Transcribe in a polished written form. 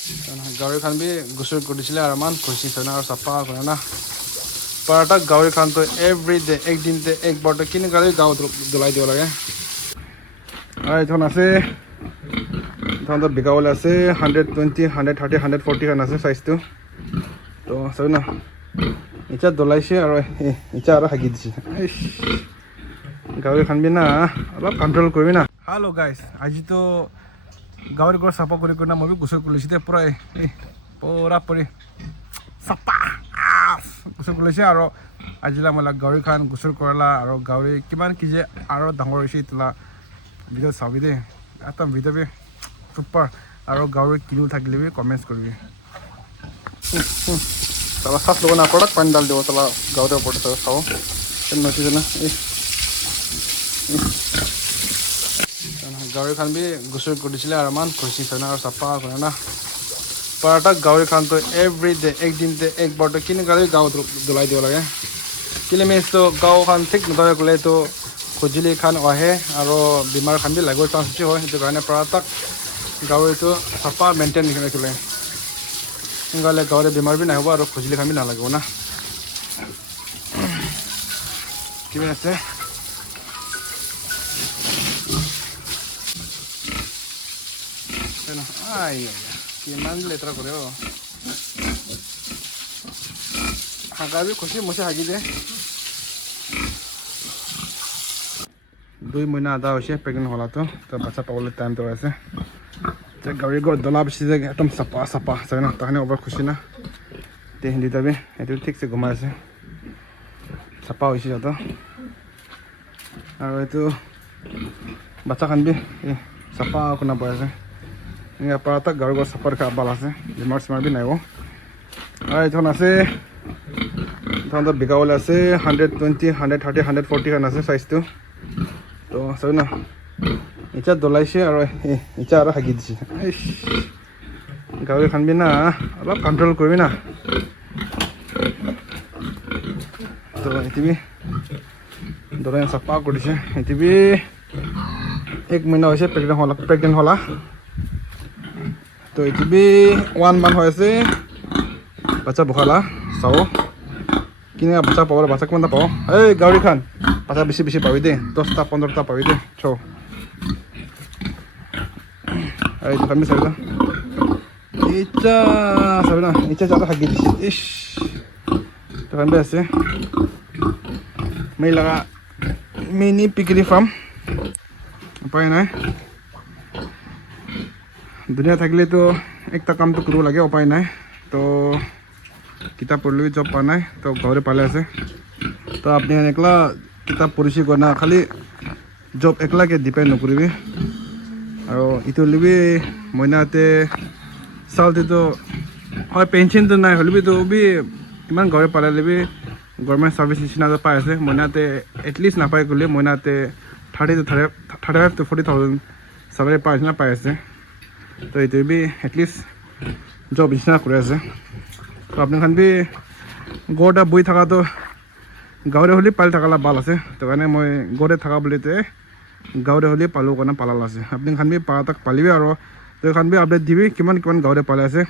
গাহৰি খান বি গোচৰ কৰিছিলে আৰু মান খুচি থৈ না আৰু চাফা কৰে না পৰাটা গাহৰি খানটো এভৰি ডে একদিনতে একবাৰটো কিনি গাড়ী গাঁৱত দলাই দিব লাগে আৰু এইখন আছে এইখনটো বিকাবলৈ আছে 120 130 140 খান আছে চাইজটো তো চাবি না এতিয়া দলাইছে আৰু এতিয়া আৰু হাগি দিছে গাহৰি খানবি না অলপ কণ্ট্ৰল কৰিবি না হেল্ল' গাইজ আজিতো গাহৰি ঘৰ চাফা কৰি না মই গোচৰ কৰিছোঁ দে পূৰা পূৰা পৰি চাফা গোচৰ কৰিছে আৰু আজিলা মই গাহৰি খান গোচৰ কৰালা আৰু গাহৰি কিমান কেজি আৰু ডাঙৰ হৈছে তোলা ভিডিঅ' চাবি দেই এটা ভিডিঅ' চুপাৰ আৰু গাহৰি কিলো থাকিলে কমেণ্টছ কৰিবি তালা চাফ ল'ব না পৰাক পানী ডাল দিব তালা গাহৰিৰ ওপৰতে চাব নটিছে না গাহৰি খান বি গোচৰ কৰিছিলে আৰু মান খুচি থৈ না আৰু চাফা কৰে না পৰাটা গাহৰি খানটো এভৰি ডে একদিনতে একবাৰটো কিনি গাড়ী গাঁৱত দলাই দিব লাগে কেলে মিনছটো গাঁওখন ঠিক নধৰে গ'লেতো খুজিলি খান আহে আৰু বেমাৰ খান বি লাগিবৰ চান্স বেছি হয় সেইটো কাৰণে পৰাটাক গাহৰিটো চাফা মেইনটেইন ৰাখিলে সোনকালে গাহৰি বেমাৰ বি নাহিব আৰু খুজিলি খান বি নালাগিব না কিবা আছে কিমান লেতেৰা কৰে হাগা বি খুচি মুচি হাগি দিয়ে 2 মহিনা আধা হৈছে প্ৰেগনেণ্ট হোৱাটো তো বাচ্চা পাবলৈ টাইমটো আছে গাড়ী ঘৰত দলা বেছি যে একদম চাফা চাফা চাগে না তাহানে অভাৰ খুচি না তে হিন্দী তাবি সেইটো ঠিকছে ঘুমাই আছে চাফা হৈছে সিহঁতৰ আৰু এইটো বাচ্চা খান বি চাফা কোনা পাই আছে পৰাটাক গাহৰি ঘৰ চাফা ৰখা ভাল আছে বেমাৰ চেমাৰ বি নাহিব আৰু এইখন আছে এইখনটো বিকাবলৈ আছে 120 130 140 খান আছে চাইজটো তো চাবি না এতিয়া দলাইছে আৰু এতিয়া আৰু হাগি দিছে গাহৰি খানবি না অলপ কণ্ট্ৰল কৰিবি না তো এইটিবি দলাই চাফা কৰিছে এইটিবি 1 মহিনা হৈছে প্ৰেগনেণ্ট হ'লা তো এইটিবি 1 মান্থ হৈ আছে বাচ্চা বখালা চাব কিনে বাচ্চা পাব বাচ্চা কিমানটা পাব এই গাহৰি খান বাচ্চা বেছি বেছি পাবি দেই 10টা 15টা পাবি দেই চ আৰু এইটো খাবি চাবি না ইচ্ছা চাবি না ইচ্ছা যাতে হাগি দিছে তো খাবি আছে মই লগা মিনি পিকৰি ফাৰ্ম উপায় নাই দুনিয়া থাকিলেতো একটা কামটো কৰিব লাগে উপায় নাই তো কিতাপ পঢ়িলে জব পোৱা নাই তো ঘৰে পালে আছে তো আপুনি একলা কিতাপ পঢ়িছে গৈ না খালি জব একলাকে ডিপেণ্ড নকৰিবি আৰু ইটো হ'লেবি মইনাতে চাউলটো হয় পেঞ্চনটো নাই হ'লেবিতো বি ইমান ঘৰে পালে হ'লেবি গভৰ্ণমেণ্ট ছাৰ্ভিচ নিচিনা পাই আছে মইনাতে এটলিষ্ট নাপাই গ'লে মইনাতে 35 to 40,000 চালাৰী পাই নিচিনা পাই আছে তো এইটো বি এটলিষ্ট জব নিচিনা কৰি আছে তো আপুনি খান বি গড়টা বহি থকাটো গাঁৱৰে হ'লে পালি থকালা ভাল আছে সেইটো কাৰণে মই গড়ে থকা বুলিতে গাঁৱৰে হ'লে পালোঁ কাৰণে পালাল আছে আপুনি খান বি পাৰাটাক পালিবি আৰু তো খান বি আপডেট দিবি কিমান গাঁৱৰে পালে আছে